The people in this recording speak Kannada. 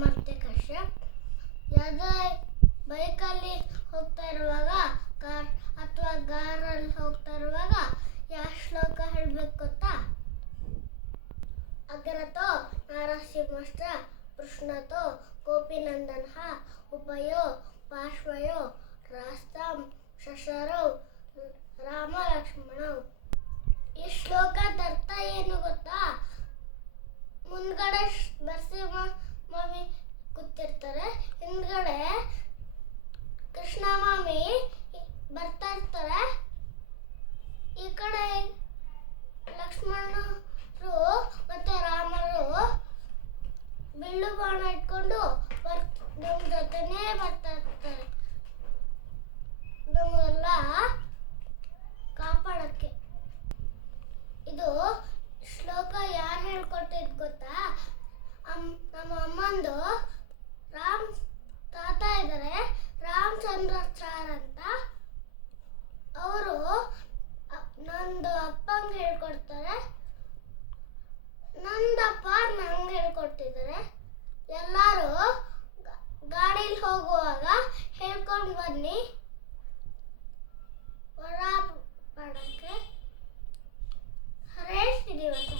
ಅಮರ್ತ್ಯ ಕಶ್ಯಪ್. ಯಾವುದೇ ಬೈಕಲ್ಲಿ ಹೋಗ್ತಾ ಇರುವಾಗ ಅಥವಾ ಕಾರಲ್ಲಿ ಹೋಗ್ತಾ ಇರುವಾಗ ಯಾವ ಶ್ಲೋಕ ಹೇಳ್ಬೇಕು ಗೊತ್ತಾ? ಅಗ್ರತೋ ನರಸಿಂಹಶ್ಚ ಪೃಷ್ಣತೋ ಗೋಪಿನಂದನಃ ಉಭಯೋ ಪಾರ್ಶ್ವಯೋ ರಾಸ್ತಾಂ ಶಶರೌ ರಾಮ ಲಕ್ಷ್ಮಣೌ. ಈ ಶ್ಲೋಕದ ಅರ್ಥ ಏನು ಗೊತ್ತಾ? ಮುಂದ್ಗಡೆ ನರಸಿಂಹಸ್ವಾಮಿ ಕೂತಿರ್ತಾರೆ, ಹಿಂದ್ಗಡೆ ಕೃಷ್ಣಸ್ವಾಮಿ ಬರ್ತಾ ಇರ್ತಾರೆ. ಈ ಕಡೆ ಲಕ್ಷ್ಮಣರು ಮತ್ತೆ ರಾಮರು ಬಿಲ್ಲು ಬಾಣ ಇಟ್ಕೊಂಡು ನಮ್ಮ ಜೊತೆನೇ ಬರ್ತಾ ಇರ್ತಾರೆ, ನಮ್ಮೆಲ್ಲ ಕಾಪಾಡಕ್ಕೆ. ಇದು ಶ್ಲೋಕ ಯಾರು ಹೇಳ್ಕೊಟ್ಟಿದ್ ಗೊತ್ತಾ? ನಮ್ಮ ಅಮ್ಮಂದು ರಾಮ್ ತಾತ ಇದ್ದಾರೆ, ರಾಮಚಂದ್ರಾಚಾರ್ ಅಂತ. ಅವರು ನಂದು ಅಪ್ಪಂಗೆ ಹೇಳ್ಕೊಡ್ತಾರೆ, ನಂದಪ್ಪ ನಂಗೆ ಹೇಳ್ಕೊಟ್ಟಿದ್ದಾರೆ. ಎಲ್ಲರೂ ಗಾಡೀಲಿ ಹೋಗುವಾಗ ಹೇಳ್ಕೊಂಡು ಬನ್ನಿ ಹೊರ ಪಡಕ್ಕೆ. ಹರೇ ಶ್ರೀನಿವಾಸ.